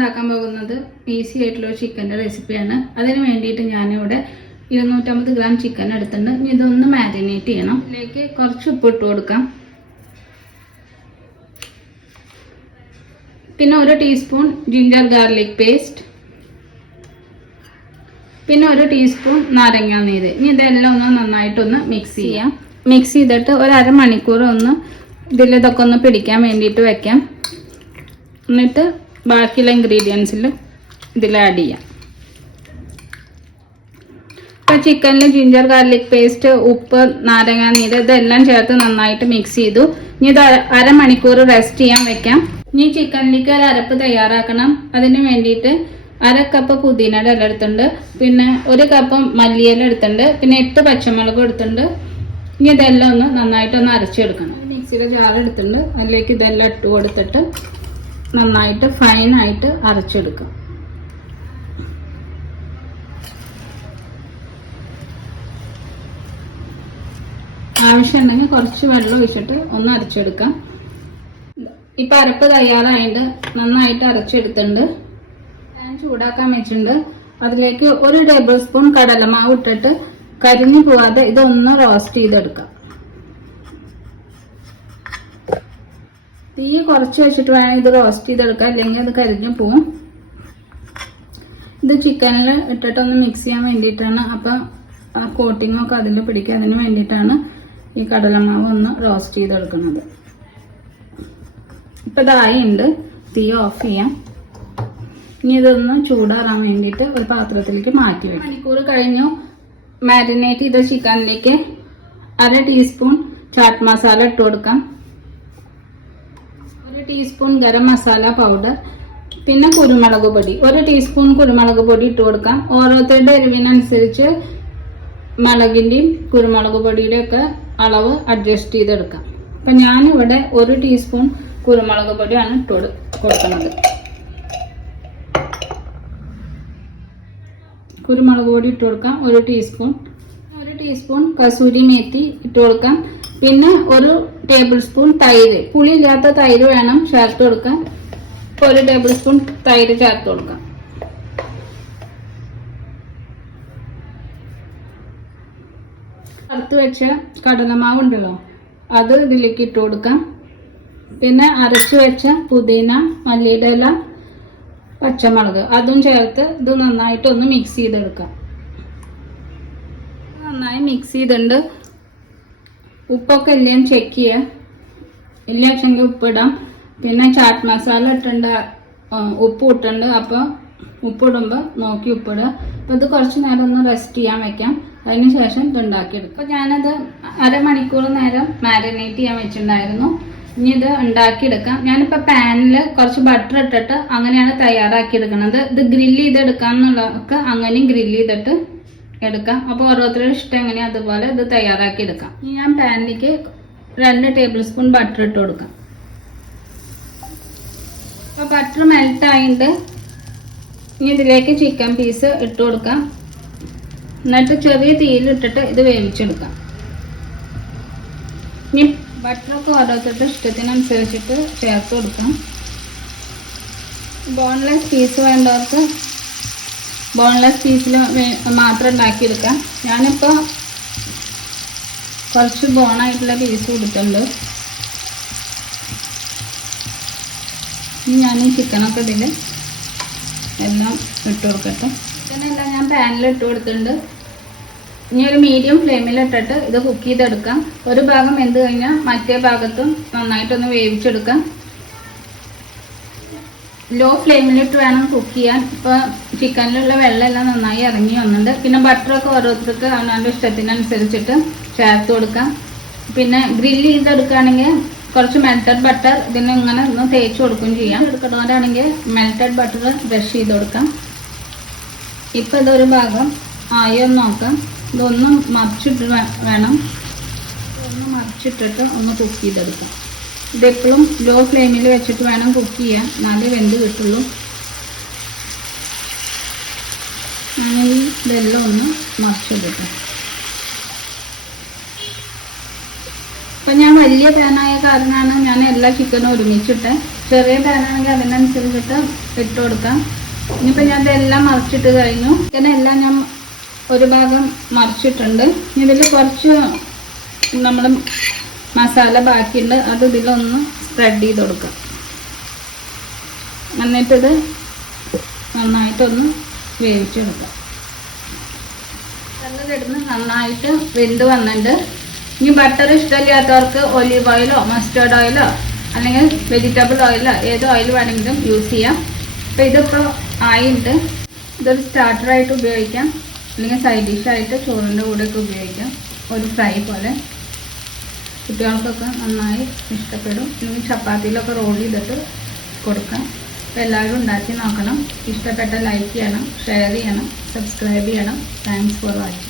ഉണ്ടാക്കാൻ പോകുന്നത് ഈസി ആയിട്ടുള്ള ചിക്കൻ്റെ റെസിപ്പിയാണ്. അതിന് വേണ്ടിയിട്ട് ഞാനിവിടെ 250 ഗ്രാം ചിക്കൻ എടുത്തിട്ടുണ്ട്. ഇനി ഇതൊന്ന് മാരിനേറ്റ് ചെയ്യണം. ഇതിലേക്ക് കുറച്ച് ഉപ്പ് ഇട്ട് കൊടുക്കാം. പിന്നെ 1 ടീസ്പൂൺ ജിഞ്ചർ ഗാർലിക് പേസ്റ്റ്, പിന്നെ 1 ടീസ്പൂൺ നാരങ്ങ നീര്. ഇനി ഇതെല്ലാം ഒന്ന് നന്നായിട്ടൊന്ന് മിക്സ് ചെയ്യാം. മിക്സ് ചെയ്തിട്ട് ഒരു അരമണിക്കൂർ ഒന്ന് ഇതൊക്കെ ഒന്ന് പിടിക്കാൻ വേണ്ടിയിട്ട് വെക്കാം. എന്നിട്ട് ബാക്കിയുള്ള ഇൻഗ്രീഡിയൻസിൽ ഇതിൽ ആഡ് ചെയ്യാം. ഇപ്പോൾ ചിക്കനിൽ ജിഞ്ചർ ഗാർലിക് പേസ്റ്റ്, ഉപ്പ്, നാരങ്ങ നീര് ഇതെല്ലാം ചേർത്ത് നന്നായിട്ട് മിക്സ് ചെയ്തു. ഇനി ഇത് അരമണിക്കൂർ റെസ്റ്റ് ചെയ്യാൻ വെക്കാം. ഇനി ചിക്കനിലേക്ക് ഒരു അരപ്പ് തയ്യാറാക്കണം. അതിന് വേണ്ടിയിട്ട് 1/2 കപ്പ് പുതിനയുടെ ഇല എടുത്തിട്ടുണ്ട്, പിന്നെ 1 കപ്പ് മല്ലിയില എടുത്തിട്ടുണ്ട്, പിന്നെ 8 പച്ചമുളക് എടുത്തിട്ടുണ്ട്. ഇനി ഇതെല്ലാം ഒന്ന് നന്നായിട്ടൊന്ന് അരച്ചെടുക്കണം. മിക്സിയുടെ ജാർ എടുത്തിട്ടുണ്ട്, അതിലേക്ക് ഇതെല്ലാം ഇട്ട് കൊടുത്തിട്ട് നന്നായിട്ട് ഫൈനായിട്ട് അരച്ചെടുക്കാം. ആവശ്യമുണ്ടെങ്കിൽ കുറച്ച് വെള്ളം ഒഴിച്ചിട്ട് ഒന്ന് അരച്ചെടുക്കാം. ഇപ്പം അരപ്പ് തയ്യാറായിട്ട് നന്നായിട്ട് അരച്ചെടുത്തിട്ടുണ്ട്. ഞാൻ ചൂടാക്കാൻ വെച്ചിട്ടുണ്ട്. അതിലേക്ക് 1 ടേബിൾ സ്പൂൺ കടലമാവ് ഇട്ടിട്ട് കരിഞ്ഞു പോവാതെ ഇതൊന്ന് റോസ്റ്റ് ചെയ്തെടുക്കാം. തീ കുറച്ച് വെച്ചിട്ട് വേണം ഇത് റോസ്റ്റ് ചെയ്തെടുക്കാം, അല്ലെങ്കിൽ അത് കരിഞ്ഞു പോവും. ഇത് ചിക്കനിൽ ഇട്ടിട്ടൊന്ന് മിക്സ് ചെയ്യാൻ വേണ്ടിയിട്ടാണ്. അപ്പം ആ കോട്ടിങ്ങൊക്കെ അതിൽ പിടിക്കുക, അതിന് വേണ്ടിയിട്ടാണ് ഈ കടലമാവ് ഒന്ന് റോസ്റ്റ് ചെയ്തെടുക്കുന്നത്. ഇപ്പം ഇതായിട്ടുണ്ട്. തീ ഓഫ് ചെയ്യാം. ഇനി ഇതൊന്ന് ചൂടാറാൻ വേണ്ടിയിട്ട് ഒരു പാത്രത്തിലേക്ക് മാറ്റി വയ്ക്കും. മണിക്കൂർ കഴിഞ്ഞു. മാരിനേറ്റ് ചെയ്ത ചിക്കനിലേക്ക് 1/2 ടീസ്പൂൺ ചാറ്റ് മസാല ഇട്ട് കൊടുക്കാം, 1 ടീസ്പൂൺ ഗരം മസാല പൗഡർ, പിന്നെ കുരുമുളക് പൊടി 1 ടീസ്പൂൺ കുരുമുളക് പൊടി ഇട്ട് കൊടുക്കാം. ഓരോരുത്തരുടെ എരിവിനനുസരിച്ച് മുളകിൻ്റെയും കുരുമുളക് പൊടിയുടെയും ഒക്കെ അളവ് അഡ്ജസ്റ്റ് ചെയ്തെടുക്കാം. അപ്പം ഞാനിവിടെ 1 ടീസ്പൂൺ കുരുമുളക് പൊടിയാണ് ഇട്ട് കൊടുക്കുന്നത്. കുരുമുളക് പൊടി ഇട്ട് കൊടുക്കാം 1 ടീസ്പൂൺ കസൂരി മേത്തി ഇട്ട് കൊടുക്കാം. പിന്നെ 1 ടേബിൾ സ്പൂൺ തൈര്, പുളിയില്ലാത്ത തൈര് വേണം ചേർത്ത് കൊടുക്കാൻ. 1 ടേബിൾ സ്പൂൺ തൈര് ചേർത്ത് കൊടുക്കാം. വറുത്ത് വെച്ച കടലമാവ് ഉണ്ടല്ലോ, അത് ഇതിലേക്ക് ഇട്ട് കൊടുക്കാം. പിന്നെ അരച്ചു വെച്ച പുതിന, മല്ലിയുടെ ഇല, പച്ചമുളക് അതും ചേർത്ത് ഇത് നന്നായിട്ടൊന്ന് മിക്സ് ചെയ്തെടുക്കാം. നന്നായി മിക്സ് ചെയ്തിട്ടുണ്ട്. ഉപ്പൊക്കെ ഇല്ലേന്ന് ചെക്ക് ചെയ്യുക. ഇല്ല വെച്ചെങ്കിൽ ഉപ്പിടാം. പിന്നെ ചാറ്റ് മസാല ഇട്ടുണ്ട്, ഉപ്പ് ഇട്ടുണ്ട്. അപ്പോൾ ഉപ്പിടുമ്പോൾ നോക്കി ഉപ്പിടുക. അപ്പോൾ ഇത് കുറച്ച് നേരം ഒന്ന് റെസ്റ്റ് ചെയ്യാൻ വെക്കാം. അതിന് ശേഷം ഇത് ഉണ്ടാക്കിയെടുക്കും. അപ്പോൾ ഞാനത് അരമണിക്കൂർ നേരം മാരിനേറ്റ് ചെയ്യാൻ വെച്ചിട്ടുണ്ടായിരുന്നു. ഇനി ഇത് ഉണ്ടാക്കിയെടുക്കാം. ഞാനിപ്പോൾ പാനിൽ കുറച്ച് ബട്ടർ ഇട്ടിട്ട് അങ്ങനെയാണ് തയ്യാറാക്കിയെടുക്കുന്നത്. ഇത് ഗ്രില്ല് ചെയ്തെടുക്കാം എന്നുള്ളതൊക്കെ അങ്ങനെയും ഗ്രില്ല് ചെയ്തിട്ട് എടുക്കാം. അപ്പോൾ ഓരോരുത്തരുടെ ഇഷ്ടം എങ്ങനെയാണ് അതുപോലെ ഇത് തയ്യാറാക്കിയെടുക്കാം. ഇനി ഞാൻ പാനിലേക്ക് 2 ടേബിൾ സ്പൂൺ ബട്ടർ ഇട്ട് കൊടുക്കാം. അപ്പോൾ ബട്ടർ മെൽറ്റ് ആയിട്ട് ഇനി ഇതിലേക്ക് ചിക്കൻ പീസ് ഇട്ട് കൊടുക്കാം. എന്നിട്ട് ചെറിയ തീയിലിട്ടിട്ട് ഇത് വേവിച്ചെടുക്കാം. ഇനി ബട്ടറൊക്കെ ഓരോരുത്തരുടെ ഇഷ്ടത്തിനനുസരിച്ചിട്ട് ചേർത്ത് കൊടുക്കാം. ബോൺലെസ് പീസ് വേണ്ടവർക്ക് ബോൺലെസ് പീസിൽ മാത്രം ഉണ്ടാക്കിയെടുക്കാം. ഞാനിപ്പോൾ കുറച്ച് ബോണായിട്ടുള്ള പീസ് കൊടുത്തിട്ടുണ്ട്. ഇനി ഞാൻ ഈ ചിക്കനൊക്കെ ഇതിൽ എല്ലാം ഇട്ട് കൊടുക്കട്ടെ. ചിക്കനെല്ലാം ഞാൻ പാനിൽ ഇട്ട് കൊടുത്തിട്ടുണ്ട്. ഇനി ഒരു മീഡിയം ഫ്ലെയിമിൽ ഇട്ടിട്ട് ഇത് കുക്ക് ചെയ്തെടുക്കാം. ഒരു ഭാഗം വെന്ത് കഴിഞ്ഞാൽ മറ്റേ ഭാഗത്തും നന്നായിട്ടൊന്ന് വേവിച്ചെടുക്കാം. ലോ ഫ്ലെയിമിലിട്ട് വേണം കുക്ക് ചെയ്യാൻ. ഇപ്പോൾ ചിക്കനിലുള്ള വെള്ളമെല്ലാം നന്നായി ഇറങ്ങി വന്നിട്ടുണ്ട്. പിന്നെ ബട്ടറൊക്കെ ഓരോരുത്തർക്ക് അവനവൻ്റെ ഇഷ്ടത്തിനനുസരിച്ചിട്ട് ചേർത്ത് കൊടുക്കാം. പിന്നെ ഗ്രില്ല് ചെയ്തെടുക്കുകയാണെങ്കിൽ കുറച്ച് മെൽറ്റഡ് ബട്ടർ ഇതിന് ഇങ്ങനെ ഒന്ന് തേച്ച് കൊടുക്കുകയും ചെയ്യാം. എടുക്കുന്നവരാണെങ്കിൽ മെൽറ്റഡ് ബട്ടർ ബ്രഷ് ചെയ്ത് കൊടുക്കാം. ഇപ്പം ഇതൊരു ഭാഗം ആയോ എന്ന് നോക്കാം. ഇതൊന്നും മറിച്ചിട്ട് വേണം, ഒന്ന് മറിച്ചിട്ടിട്ട് ഒന്ന് കുക്ക് ചെയ്തെടുക്കാം. ഇതെപ്പോഴും ലോ ഫ്ലെയിമിൽ വെച്ചിട്ട് വേണം കുക്ക് ചെയ്യാൻ, എന്നാലേ വെന്ത് കിട്ടുള്ളൂ. അങ്ങനെ ഇതെല്ലാം ഒന്ന് മറിച്ചെടുക്കാം. ഇപ്പം ഞാൻ വലിയ പാനായ കാരണമാണ് ഞാൻ എല്ലാ ചിക്കനും ഒരുമിച്ചിട്ട്. ചെറിയ പാനാണെങ്കിൽ അതിനനുസരിച്ചിട്ട് ഇട്ട് കൊടുക്കാം. ഇനിയിപ്പോൾ ഞാൻ ഇതെല്ലാം മറിച്ചിട്ട് കഴിഞ്ഞു. ചിക്കനെല്ലാം ഞാൻ ഒരു ഭാഗം മറിച്ചിട്ടുണ്ട്. ഇതിൽ കുറച്ച് നമ്മൾ മസാല ബാക്കിയുണ്ട്, അത് ഇതിലൊന്ന് സ്പ്രെഡ് ചെയ്ത് കൊടുക്കാം. എന്നിട്ടിത് നന്നായിട്ടൊന്ന് വേവിച്ചെടുക്കാം. കിടന്ന് നന്നായിട്ട് വെന്ത് വന്നിട്ട് ഇനി ബട്ടർ ഇഷ്ടമില്ലാത്തവർക്ക് ഒലീവ് ഓയിലോ മസ്റ്റേർഡ് ഓയിലോ അല്ലെങ്കിൽ വെജിറ്റബിൾ ഓയിലോ ഏത് ഓയിൽ വേണമെങ്കിലും യൂസ് ചെയ്യാം. അപ്പോൾ ഇതിപ്പോൾ ആയിട്ട് ഇതൊരു സ്റ്റാർട്ടറായിട്ട് ഉപയോഗിക്കാം, അല്ലെങ്കിൽ സൈഡ് ഡിഷായിട്ട് ചോറിൻ്റെ കൂടെയൊക്കെ ഉപയോഗിക്കാം. ഒരു ഫ്രൈ പോലെ കുട്ടികൾക്കൊക്കെ നന്നായി ഇഷ്ടപ്പെടും. അല്ലെങ്കിൽ ചപ്പാത്തിയിലൊക്കെ റോൾ ചെയ്തിട്ട് കൊടുക്കാം. അപ്പോൾ എല്ലാവരും ഉണ്ടാക്കി നോക്കണം. ഇഷ്ടപ്പെട്ട ലൈക്ക് ചെയ്യണം, ഷെയർ ചെയ്യണം, സബ്സ്ക്രൈബ് ചെയ്യണം. Thanks for watching.